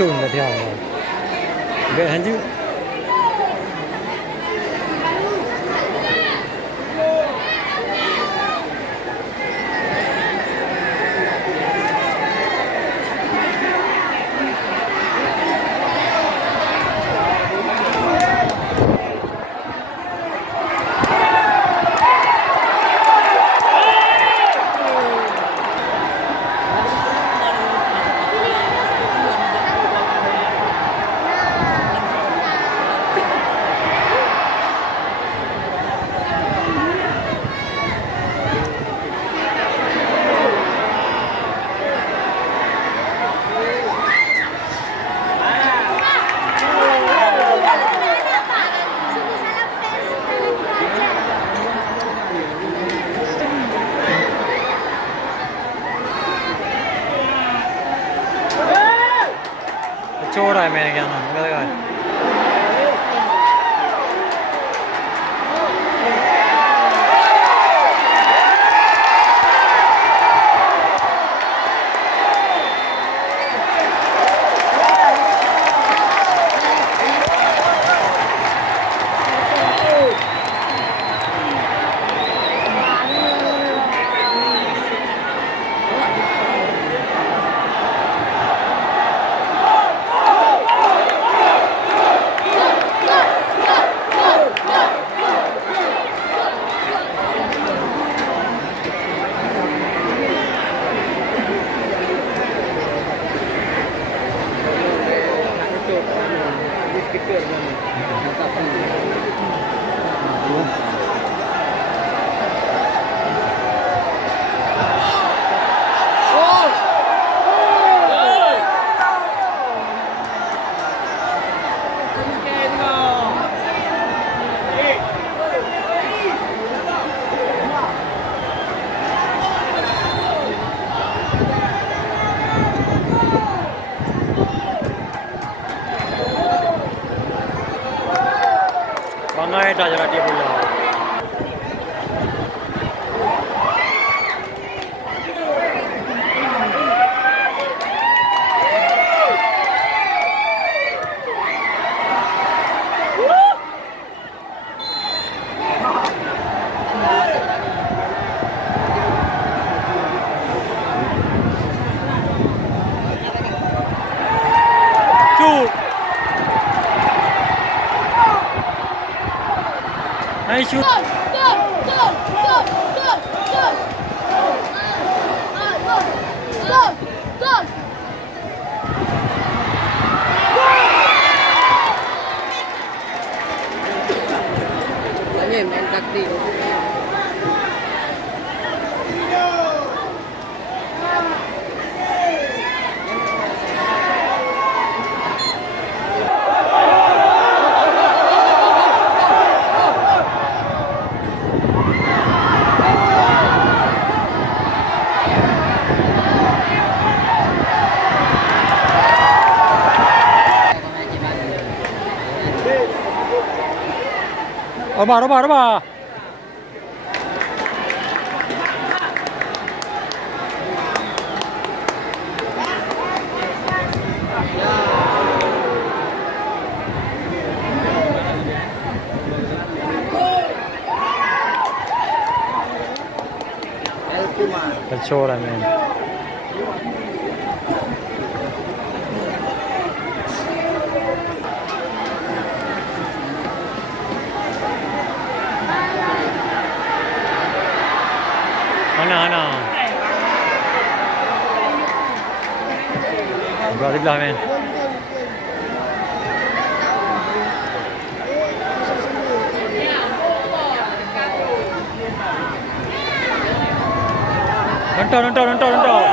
Chun là theo rồi. Vậy hả chứ? Chỗ này mày kìa, đây rồi. Bangga aja dia bola. Nice shoot. Main taktik. Roba. Kacau lah men. Ana. Berarti belah men. Nonton.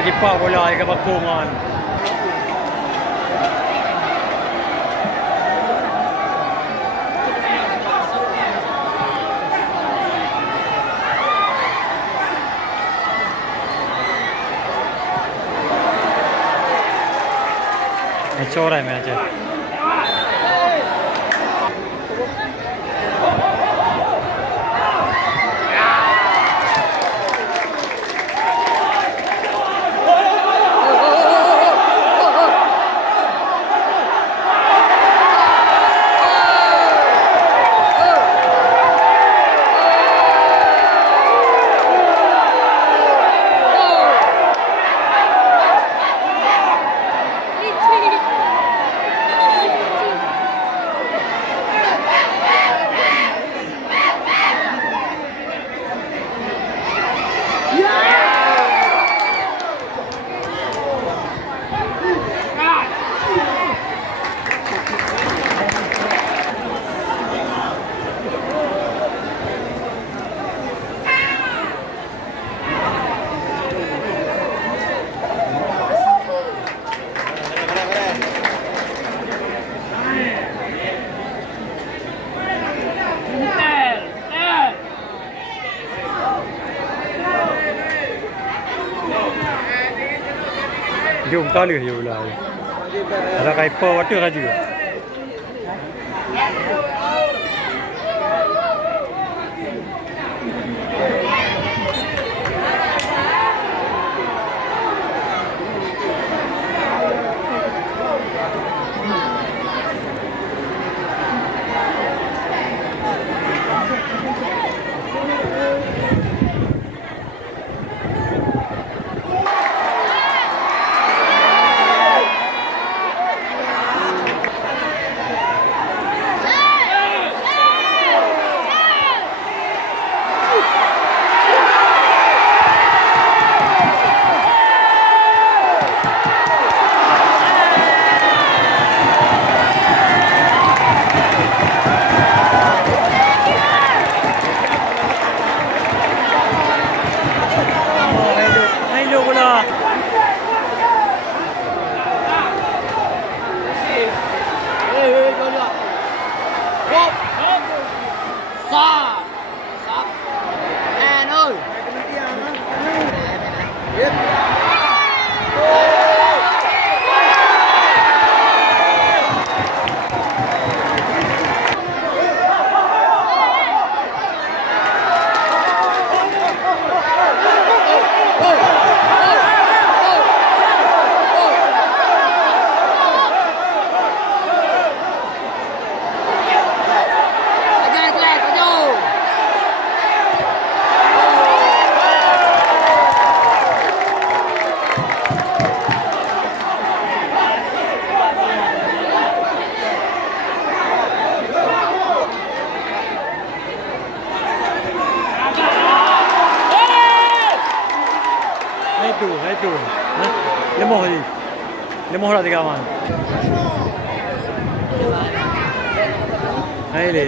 cepat bola dekat bakung kan. Macam orang macam. Jom tak boleh je pula. Ada kaipa water kan juga. Itu. Hah? Lemah je. Lemah lah tiga man. Hai le.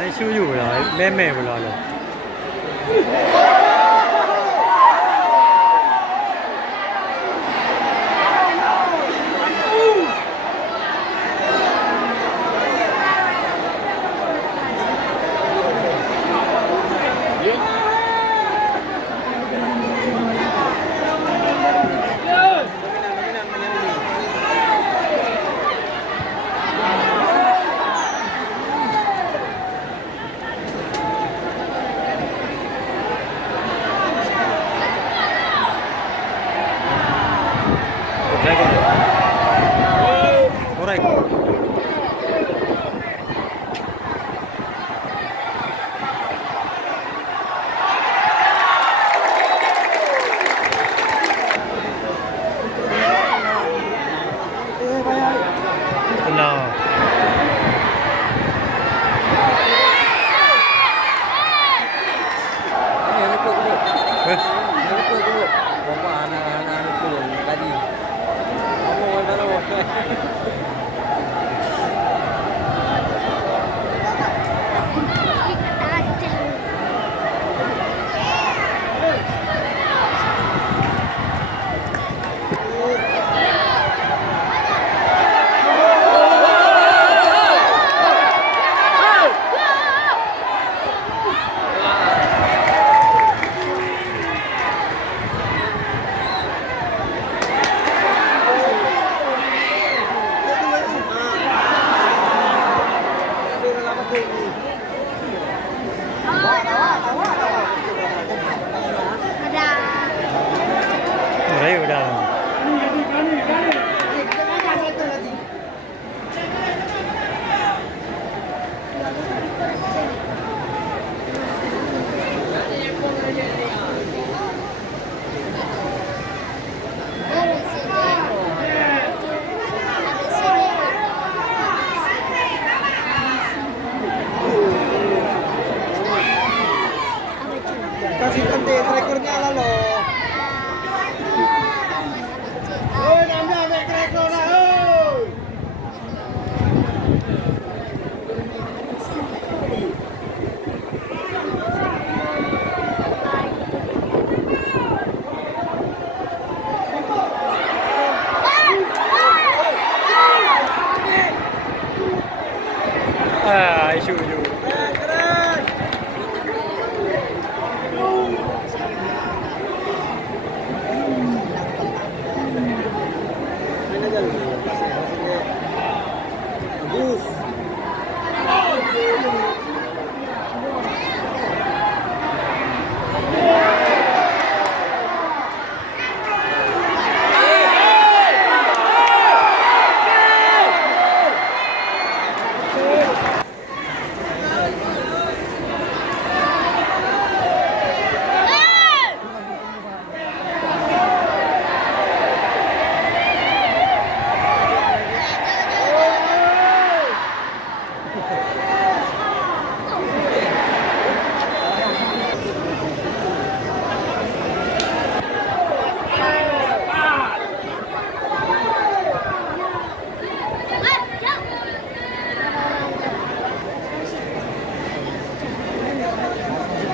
Hai siu lah, meh pula lah. Bawa anak-anak turun. Merayu dah. Kasih tante krekornya lah lo. Oi, nanda ambil krekor lah, oi. Ah, isu. Keren. Mana dah? Bagus.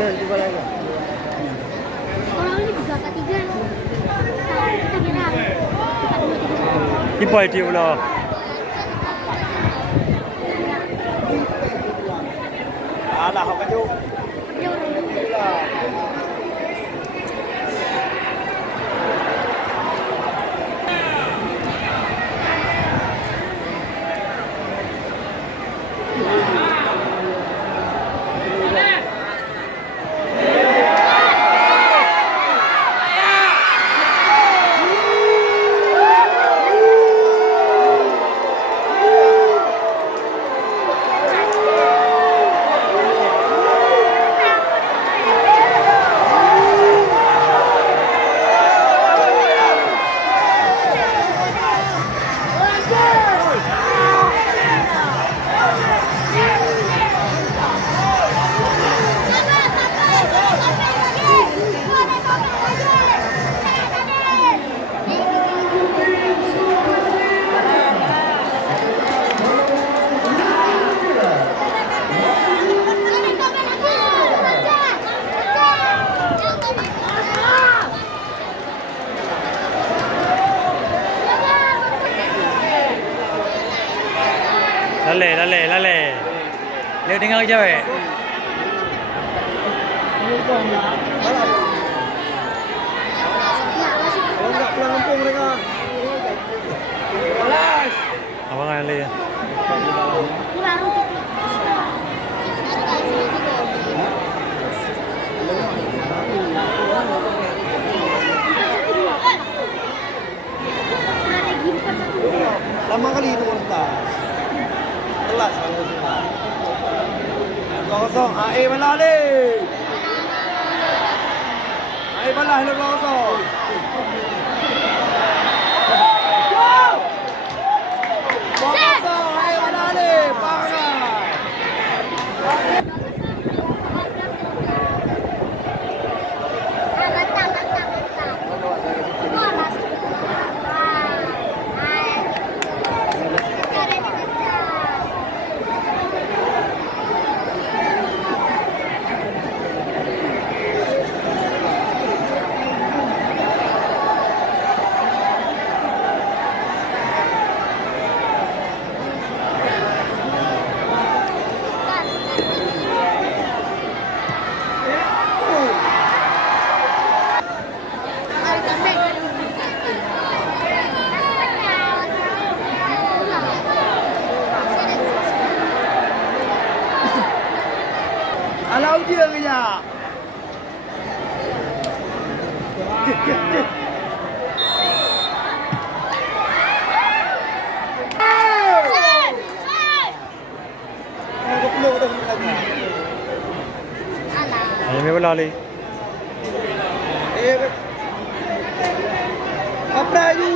Coba lagi. Orang ini juga ketiga. Kita kira. Ibu dia pula. Alah, apa tu? Dia orang ini. Lale. Dia tinggal cewek. Kalau enggak pulang kampung mereka. Abang Ale ya. Ini baru titik. Lama kali itu Ustaz. Telat kalau semua. 2-0. AE malah ni. AE malah 2-0. Nak peluk dah lagi. Ay, may wala li. Eh. Kapra ni.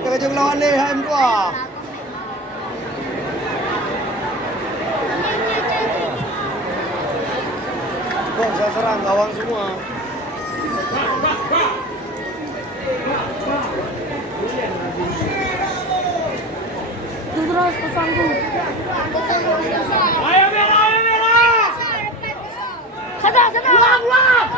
Kita jumpa lawan ni hai dua. Kau saya serang gawang semua. Tu terus pasang tu. Ayo merah. Sana, sana. Luang, luang.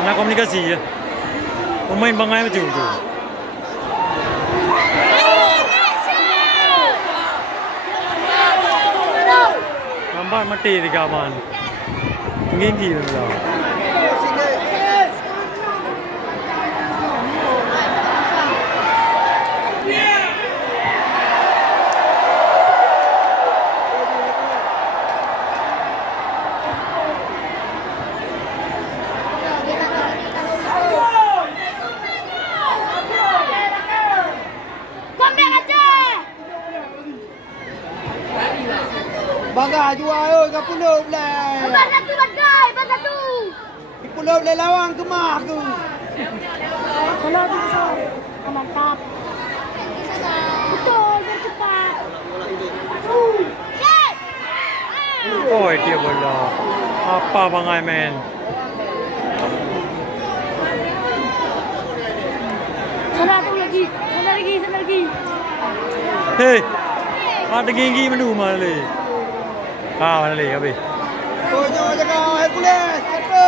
Nak komunikasi ya. Pemain bangai macam tu. Nampak mati di kaman. Tinggi tu lah. Bagah jua oi ke puluk belah. Lepas satu badai, lepas satu. Di puluk belah lawang kemah tu. Kalau tu besar. Mantap. Betul, biar cepat. Yes! Oh, dia bola. Apa bangai men? Sana tu lagi. Sana lagi, sana lagi. Hei. Ada gigi menu mana le? Ah, mana le? Abi. Kau jangan jaga Hercules. Kata.